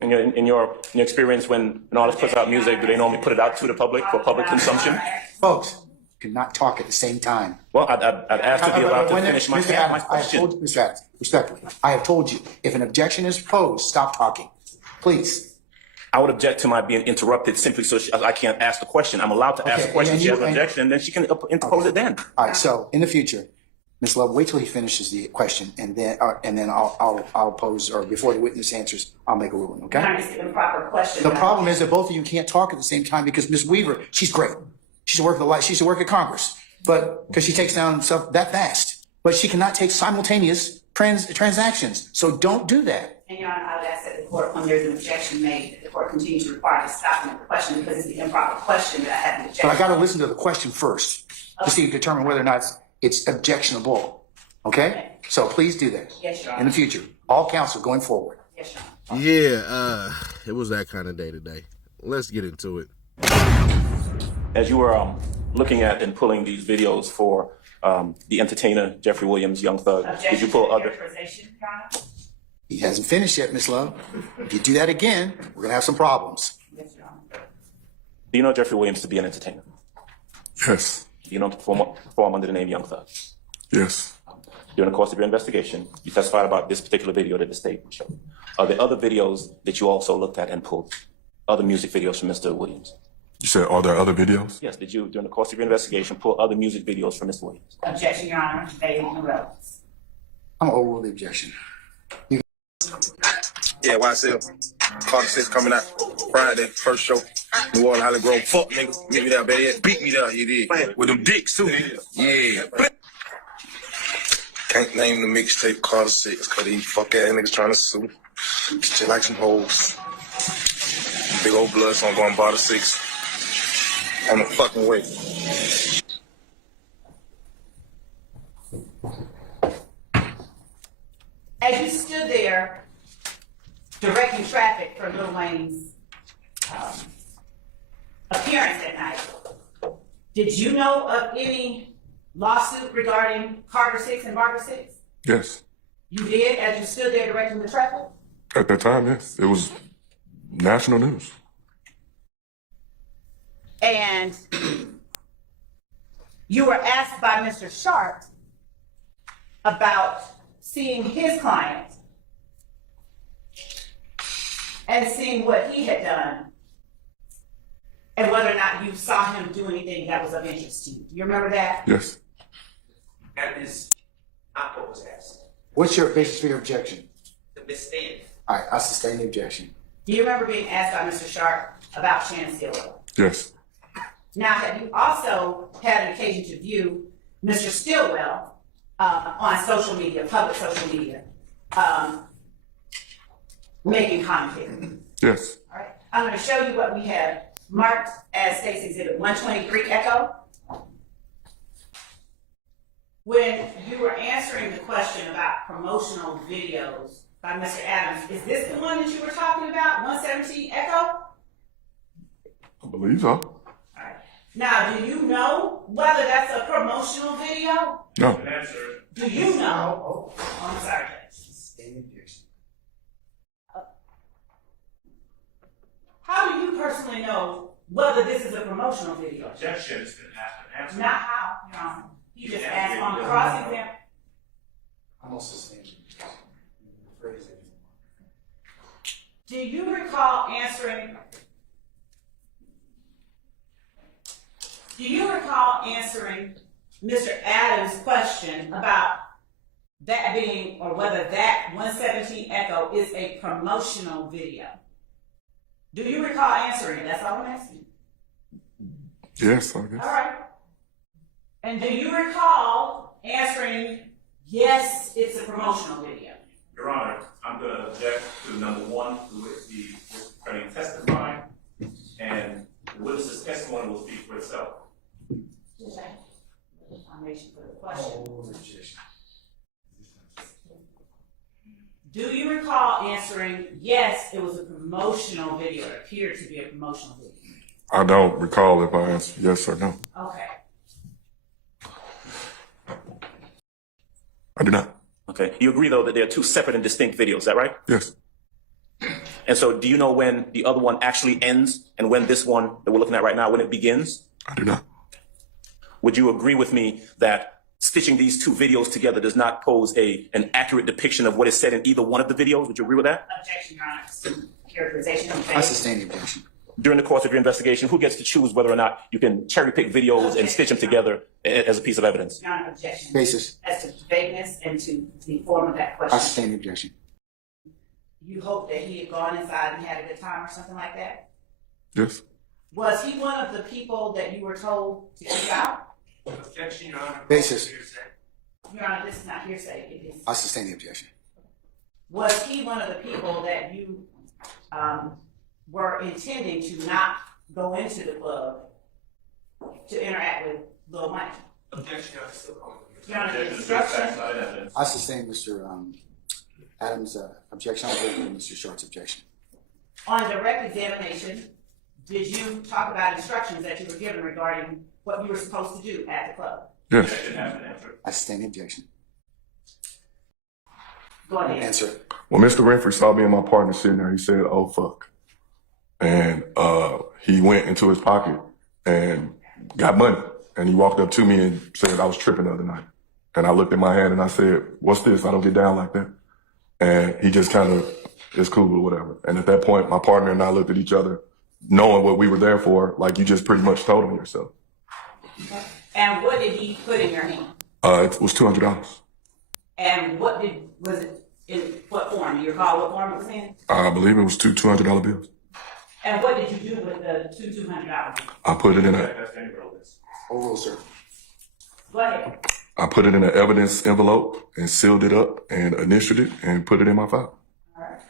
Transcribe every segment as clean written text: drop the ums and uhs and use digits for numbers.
In your experience, when an artist puts out music, do they normally put it out to the public for public consumption? Folks, cannot talk at the same time. Well, I'd ask to be allowed to finish my question. Mr. Adams, respectfully, I have told you, if an objection is posed, stop talking. Please. I would object to my being interrupted simply so I can't ask the question. I'm allowed to ask the question. She has an objection, then she can interpose it then. All right, so in the future, Ms. Love, wait till he finishes the question, and then I'll pose, or before the witness answers, I'll make a ruling, okay? The proper question. The problem is that both of you can't talk at the same time because Ms. Weaver, she's great. She should work at Congress, but because she takes down stuff that fast. But she cannot take simultaneous transactions. So don't do that. And Your Honor, I would ask that the court, when there's an objection made, that the court continue to require to stop the question because it's the improper question that I have an objection. But I got to listen to the question first to determine whether or not it's objectionable. Okay? So please do that. Yes, Your Honor. In the future, all counsel going forward. Yes, Your Honor. Yeah, it was that kind of day today. Let's get into it. As you were looking at and pulling these videos for the entertainer Jeffrey Williams, Young Thug, did you pull other? Characterization, Your Honor? He hasn't finished yet, Ms. Love. If you do that again, we're going to have some problems. Yes, Your Honor. Do you know Jeffrey Williams to be an entertainer? Yes. Do you know him to perform under the name Young Thug? Yes. During the course of your investigation, you testified about this particular video that the state showed. Are there other videos that you also looked at and pulled? Other music videos from Mr. Williams? You said, are there other videos? Yes. Did you, during the course of your investigation, pull other music videos from Mr. Williams? Objection, Your Honor. Vague and irrelevance. I'm going to overrule the objection. Yeah, YSL. Carter 6 coming out Friday, first show. New Orleans, Holly Grove. Fuck, nigga. Meet me there, baby. Beat me there, you did. With them dicks, too. Yeah. Can't name the mixtape Carter 6 because these fuck ass niggas trying to sue. Shit like some hoes. Big old blood, so I'm going bar 6. On the fucking way. As you stood there directing traffic for Lil Wayne's appearance that night, did you know of any lawsuit regarding Carter 6 and Barber 6? Yes. You did, as you stood there directing the traffic? At that time, yes. It was national news. And you were asked by Mr. Sharp about seeing his client and seeing what he had done and whether or not you saw him do anything that was of interest to you. Do you remember that? Yes. That is not what was asked. What's your basis for your objection? The misstatement. All right, I sustain the objection. Do you remember being asked by Mr. Sharp about Shannon Stillwell? Yes. Now, have you also had an occasion to view Mr. Stillwell on social media, public social media, making commentary? Yes. All right. I'm going to show you what we have marked as State's Exhibit 123 Echo. When you were answering the question about promotional videos by Mr. Adams, is this the one that you were talking about, 117 Echo? I believe so. Now, do you know whether that's a promotional video? No. Do you know? Oh, I'm sorry, Judge. How do you personally know whether this is a promotional video? Objection has been asked and answered. Not how, Your Honor. He just asked on cross-exam. I'm also sustaining the objection. Do you recall answering? Do you recall answering Mr. Adams' question about that being, or whether that 117 Echo is a promotional video? Do you recall answering it? That's all I'm asking. Yes, I guess. All right. And do you recall answering, yes, it's a promotional video? Your Honor, I'm going to object to number one, who is the attorney testifying, and the witness's testimony will speak for itself. Okay. Foundation for the question. Do you recall answering, yes, it was a promotional video, it appeared to be a promotional video? I don't recall if I answered yes or no. Okay. I do not. Okay. You agree, though, that they are two separate and distinct videos, is that right? Yes. And so do you know when the other one actually ends and when this one that we're looking at right now, when it begins? I do not. Would you agree with me that stitching these two videos together does not pose an accurate depiction of what is said in either one of the videos? Would you agree with that? Objection, Your Honor. Characterization. I sustain the objection. During the course of your investigation, who gets to choose whether or not you can cherry pick videos and stitch them together as a piece of evidence? Your Honor, objection. Basis. As to vagueness and to the form of that I question. sustain the objection. You hope that he had gone inside and had a good time or something like that? Yes. Was he one of the people that you were told to keep out? Objection, Your Honor. Basis. Your Honor, this is not hearsay. It is. I sustain the objection. Was he one of the people that you were intending to not go into the club to interact with Lil Mike? Objection, Your Honor. Still calling. Your Honor, the instruction. I sustain Mr. Adams' objection. I agree with Mr. Short's objection. On direct examination, did you talk about instructions that you were given regarding what you were supposed to do at the club? Yes. I sustain the objection. Go ahead. Answer. When Mr. Renfrey saw me and my partner sitting there, he said, "Oh fuck," and he went into his pocket and got money, and he walked up to me and said I was tripping the other night, and I looked at my hand and I said, "What's this? I don't get down like that." And he just kind of, "It's cool," or whatever. And at that point, my partner and I looked at each other, knowing what we were there for, like you just pretty much told him yourself. And what did he put in your hand? It was $200. And was it in what form? Do you recall what form it was in? I believe it was two $200 bills. And what did you do with the $200? I put it in Overrule, sir. Go ahead. I put it in an evidence envelope and sealed it up and initialed it and put it in my file. All right.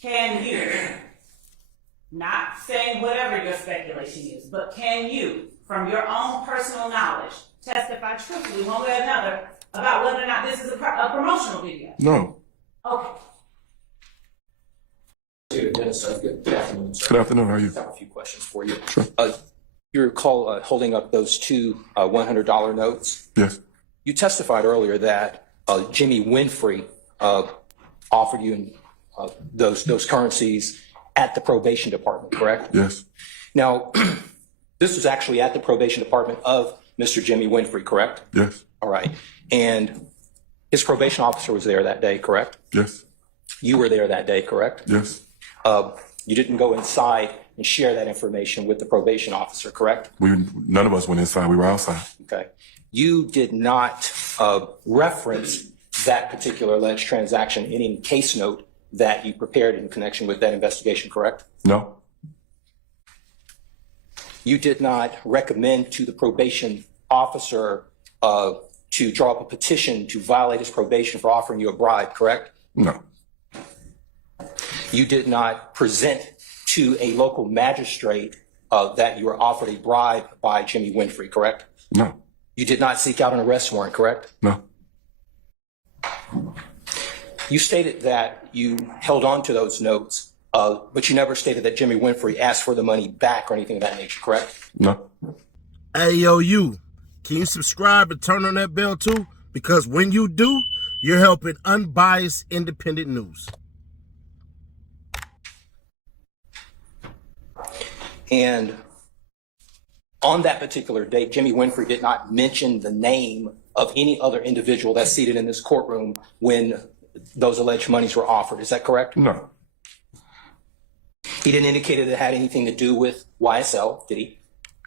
Can you, not saying whatever your speculation is, but can you, from your own personal knowledge, testify truthfully one way or another about whether or not this is a promotional video? No. Okay. Good afternoon, sir. Good afternoon. How are you? I have a few questions for you. Sure. You recall holding up those two $100 notes? Yes. You testified earlier that Jimmy Winfrey offered you those currencies at the probation department, correct? Yes. Now, this was actually at the probation department of Mr. Jimmy Winfrey, correct? Yes. All right. And his probation officer was there that day, correct? Yes. You were there that day, correct? Yes. You didn't go inside and share that information with the probation officer, correct? None of us went inside. We were outside. Okay. You did not reference that particular alleged transaction in any case note that you prepared in connection with that investigation, correct? No. You did not recommend to the probation officer to draw up a petition to violate his probation for offering you a bribe, correct? No. You did not present to a local magistrate that you were offered a bribe by Jimmy Winfrey, correct? No. You did not seek out an arrest warrant, correct? No. You stated that you held on to those notes, but you never stated that Jimmy Winfrey asked for the money back or anything of that nature, correct? No. Hey, yo, you. Can you subscribe and turn on that bell too? Because when you do, you're helping unbiased, independent news. And on that particular date, Jimmy Winfrey did not mention the name of any other individual that's seated in this courtroom when those alleged monies were offered. Is that correct? No. He didn't indicate that it had anything to do with YSL, did he?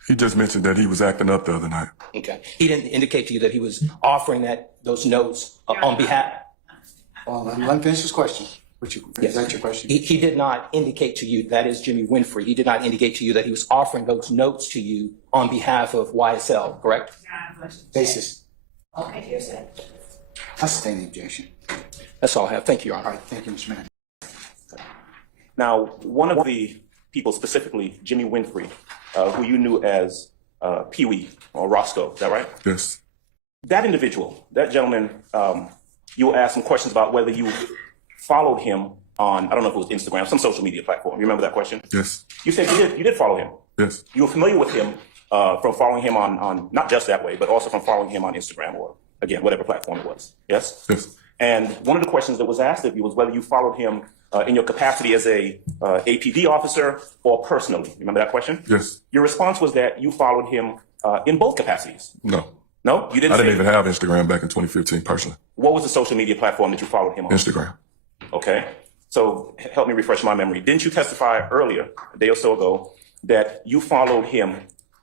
He just mentioned that he was acting up the other night. Okay. He didn't indicate to you that he was offering those notes on behalf. Let me finish this question. Is that your question? He did not indicate to you, that is Jimmy Winfrey, he did not indicate to you that he was offering those notes to you on behalf of YSL, correct? Basis. Okay, hearsay. I sustain the objection. That's all I have. Thank you, Your All Honor. right, thank you, Mr. Mann. Now, one of the people, specifically Jimmy Winfrey, who you knew as Pee Wee or Roscoe, is that right? Yes. That individual, that gentleman, you will ask some questions about whether you followed him on, I don't know if it was Instagram, some social media platform. You remember that question? Yes. You said you did follow him. Yes. You were familiar with him from following him on not just that way, but also from following him on Instagram or, again, whatever platform it was. Yes? Yes. And one of the questions that was asked of you was whether you followed him in your capacity as a APD officer or personally. Remember that question? Yes. Your response was that you followed him in both capacities. No. No, you didn't. I didn't even have Instagram back in 2015 personally. What was the social media platform that you followed him on? Instagram. Okay. So help me refresh my memory. Didn't you testify earlier, a day or so ago, that you followed him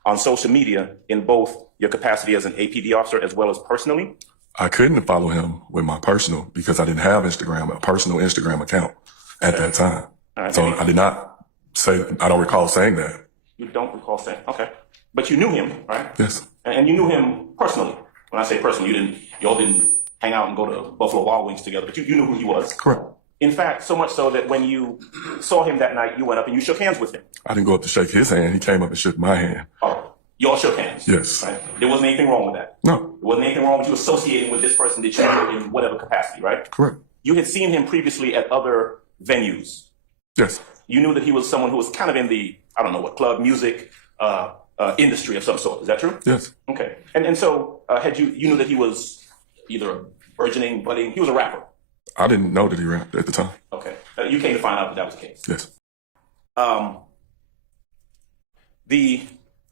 on social media in both your capacity as an APD officer as well as personally? I couldn't follow him with my personal because I didn't have Instagram, a personal Instagram account at that time. Right. So I did not say, I don't recall saying that. You don't recall saying, okay. But you knew him, right? Yes. And you knew him personally. When I say personally, you all didn't hang out and go to Buffalo Wild Wings together, but you knew who he was. Correct. In fact, so much so that when you saw him that night, you went up and you shook hands with him. I didn't go up to shake his hand. He came up and shook my hand. Oh, you all shook hands? Yes. Right? There wasn't anything wrong with that? No. There wasn't anything wrong with you associating with this person that you knew in whatever capacity, right? Correct. You had seen him previously at other venues. Yes. You knew that he was someone who was kind of in the, I don't know what, club music industry of some sort. Is that true? Yes. Okay. And so you knew that he was either a burgeoning, budding, he was a rapper. I didn't know that he rapped at the time. Okay. You came to find out that that was the case. Yes. The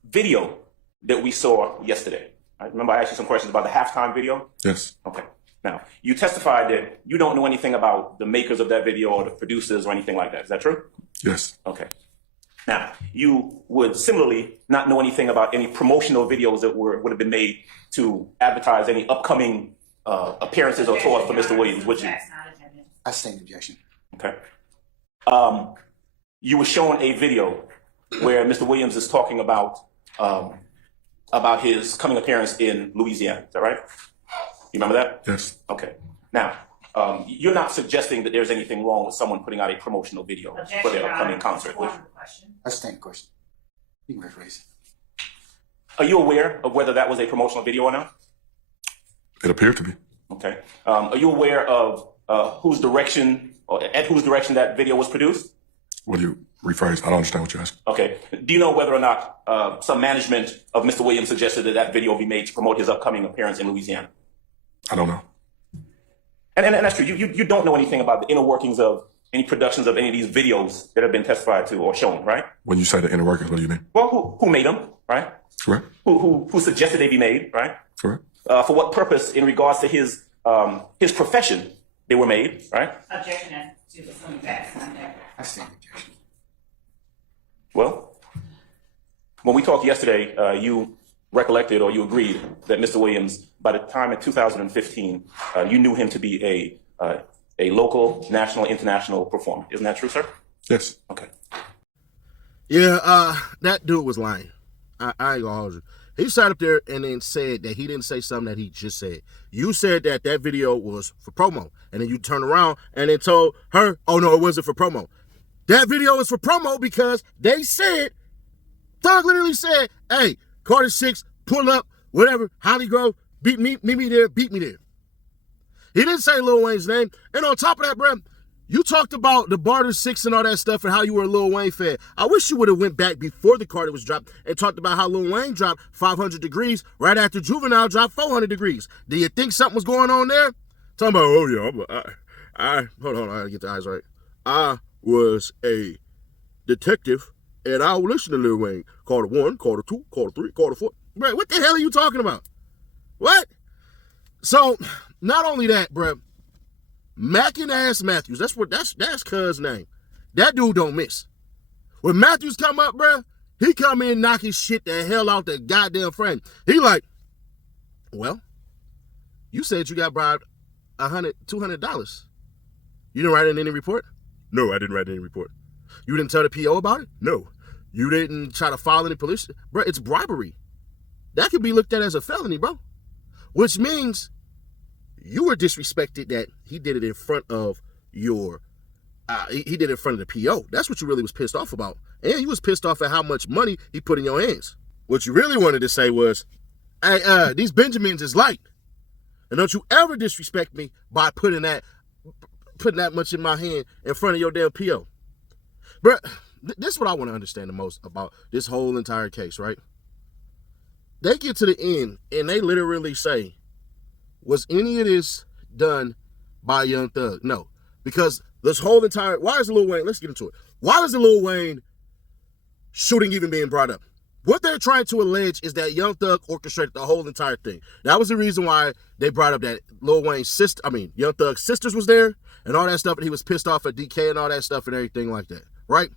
video that we saw yesterday, I remember I asked you some questions about the halftime video? Yes. Okay. Now, you testified that you don't know anything about the makers of that video or the producers or anything like that. Is that true? Yes. Okay. Now, you would similarly not know anything about any promotional videos that would have been made to advertise any upcoming appearances or tours for Mr. Williams, would you? I stand objection. Okay. You were shown a video where Mr. Williams is talking about his coming appearance in Louisiana. Is that right? You remember that? Yes. Okay. Now, you're not suggesting that there's anything wrong with someone putting out a promotional video for their upcoming concert, would you? I stand the question. You can rephrase it. Are you aware of whether that was a promotional video or not? It appeared to be. Okay. Are you aware of whose direction or at whose direction that video was produced? What do you rephrase? I don't understand what you're asking. Okay. Do you know whether or not some management of Mr. Williams suggested that that video be made to promote his upcoming appearance in Louisiana? I don't know. And that's true. You don't know anything about the inner workings of any productions of any of these videos that have been testified to or shown, right? When you say the inner workings, what do you mean? Well, who made them, right? Correct. Who suggested they be made, right? Correct. For what purpose in regards to his profession they were made, right? Objection to the some facts on there. I stand objection. Well, when we talked yesterday, you recollected or you agreed that Mr. Williams, by the time in 2015, you knew him to be a local, national, international performer. Isn't that true, sir? Yes. Okay. Yeah, that dude was lying. I ain't gonna hold you. He sat up there and then said that he didn't say something that he just said. You said that that video was for promo, and then you turned around and then told her, oh no, it wasn't for promo. That video was for promo because they said, Thug literally said, hey, Carter 6, pull up, whatever, Holly Grove, meet me there, beat me there. He didn't say Lil Wayne's name. And on top of that, bro, you talked about the Barter 6 and all that stuff and how you were a Lil Wayne fan. I wish you would have went back before the Carter was dropped and talked about how Lil Wayne dropped 500 Degrees right after Juvenile dropped 400 Degrees. Do you think something was going on there? Talking about, oh yeah, hold on, I gotta get the eyes right. I was a detective and I would listen to Lil Wayne. Carter 1, Carter 2, Carter 3, Carter 4. Bro, what the hell are you talking about? What? So, not only that, bro, Mackin' ass Matthews, that's cuz name. That dude don't miss. When Matthews come up, bro, he come in knock his shit the hell out the goddamn frame. He like, well, you said you got bribed $100, $200. You didn't write it in any report? No, I didn't write any report. You didn't tell the PO about it? No. You didn't try to file any police? Bro, it's bribery. That could be looked at as a felony, bro. Which means you were disrespected that he did it in front of your, he did it in front of the PO. That's what you really was pissed off about. And you was pissed off at how much money he put in your hands. What you really wanted to say was, hey, these Benjamins is light. And don't you ever disrespect me by putting that much in my hand in front of your damn PO. Bro, this is what I want to understand the most about this whole entire case, right? They get to the end and they literally say, was any of this done by Young Thug. No. Because this whole entire, why is Lil Wayne, let's get into it. Why is the Lil Wayne shooting even being brought up? What they're trying to allege is that Young Thug orchestrated the whole entire thing. That was the reason why they brought up that Lil Wayne's sister, Young Thug's sisters was there and all that stuff, and he was pissed off at DK and all that stuff and everything like that, right?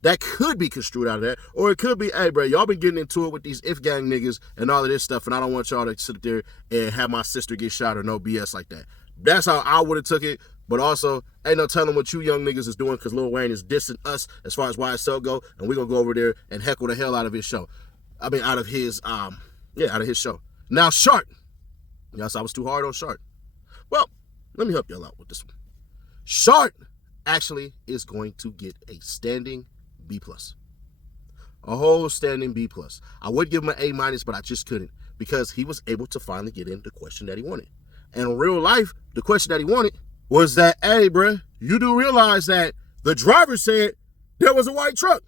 That could be construed out of that. Or it could be, hey, bro, y'all been getting into it with these if gang niggas and all of this stuff, and I don't want y'all to sit there and have my sister get shot or no BS like that. That's how I would have took it. But also, ain't no telling what you young niggas is doing because Lil Wayne is dissing us as far as YSL go, and we're going to go over there and heckle the hell out of his show. Out of his show. Now, Shark. Y'all said I was too hard on Shark. Well, let me help y'all out with this one. Shark actually is going to get a standing B+. A whole standing B+. I would give him an A-, but I just couldn't because he was able to finally get in the question that he wanted. And in real life, the question that he wanted was that, hey, bruh, you do realize that the driver said there was a white truck.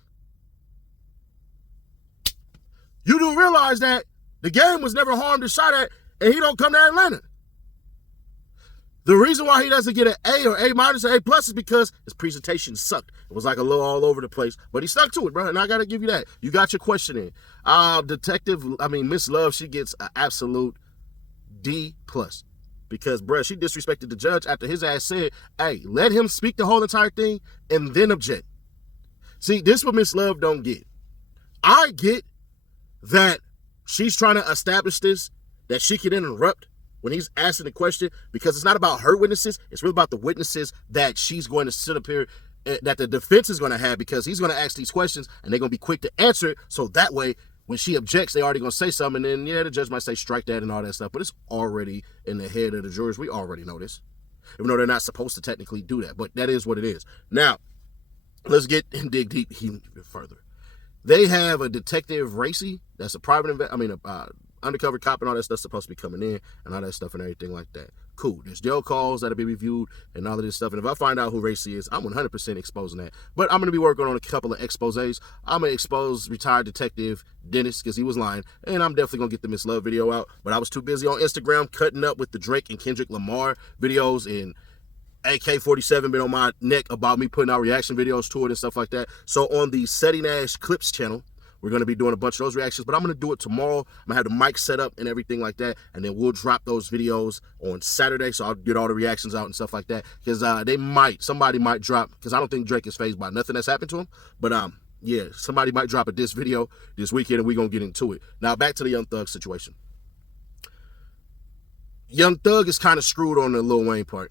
You do realize that the game was never harmed or shot at, and he don't come to Atlanta. The reason why he doesn't get an A or A- or A+ is because his presentation sucked. It was like a little all over the place, but he stuck to it, bro, and I got to give you that. You got your question in. Miss Love, she gets an absolute D+. Because, bruh, she disrespected the judge after his ass said, hey, let him speak the whole entire thing and then object. See, this is what Miss Love don't get. I get that she's trying to establish this, that she can interrupt when he's asking the question, because it's not about her witnesses. It's really about the witnesses that she's going to sit up here, that the defense is going to have, because he's going to ask these questions and they're going to be quick to answer it. So that way, when she objects, they already going to say something, and then, the judge might say strike that and all that stuff, but it's already in the head of the jurors. We already know this, even though they're not supposed to technically do that, but that is what it is. Now, let's get and dig deep even further. They have a detective, Racy, that's a undercover cop and all that stuff supposed to be coming in and all that stuff and everything like that. Cool. There's jail calls that'll be reviewed and all of this stuff. And if I find out who Racy is, I'm 100% exposing that. But I'm going to be working on a couple of exposés. I'm going to expose retired detective Dennis because he was lying. And I'm definitely going to get the Miss Love video out. But I was too busy on Instagram cutting up with the Drake and Kendrick Lamar videos, and AK-47 been on my neck about me putting out reaction videos to it and stuff like that. So on the Setting Ash Clips channel, we're going to be doing a bunch of those reactions, but I'm going to do it tomorrow. I'm going to have the mic set up and everything like that, and then we'll drop those videos on Saturday, so I'll get all the reactions out and stuff like that, because somebody might drop, because I don't think Drake is fazed by nothing that's happened to him, but somebody might drop a diss video this weekend, and we're going to get into it. Now, back to the Young Thug situation. Young Thug is kind of screwed on the Lil Wayne part.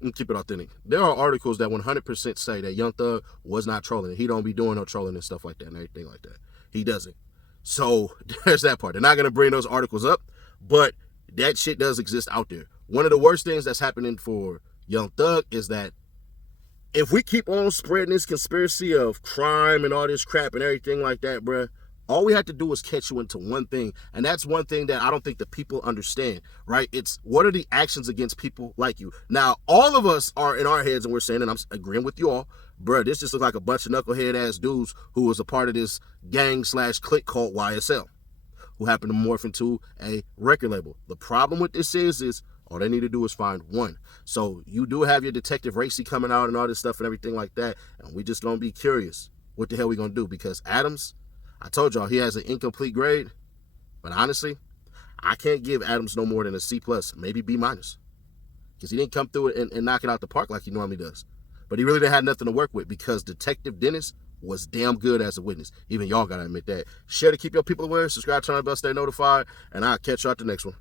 And keep it authentic. There are articles that 100% say that Young Thug was not trolling. He don't be doing no trolling and stuff like that and everything like that. He doesn't. So there's that part. They're not going to bring those articles up, but that shit does exist out there. One of the worst things that's happening for Young Thug is that if we keep on spreading this conspiracy of crime and all this crap and everything like that, bruh, all we have to do is catch you into one thing, and that's one thing that I don't think the people understand, right? It's what are the actions against people like you? Now, all of us are in our heads, and we're saying, and I'm agreeing with you all, bruh, this just looks like a bunch of knucklehead-ass dudes who was a part of this gang/clique called YSL, who happened to morph into a record label. The problem with this is all they need to do is find one. So you do have your Detective Racy coming out and all this stuff and everything like that, and we just gonna be curious what the hell we gonna do, because Adams, I told y'all he has an incomplete grade, but honestly, I can't give Adams no more than a C+, maybe B-, because he didn't come through it and knock it out the park like he normally does. But he really didn't have nothing to work with, because Detective Dennis was damn good as a witness. Even y'all gotta admit that. Share to keep your people aware, subscribe, turn on the bell, stay notified, and I'll catch you at the next one.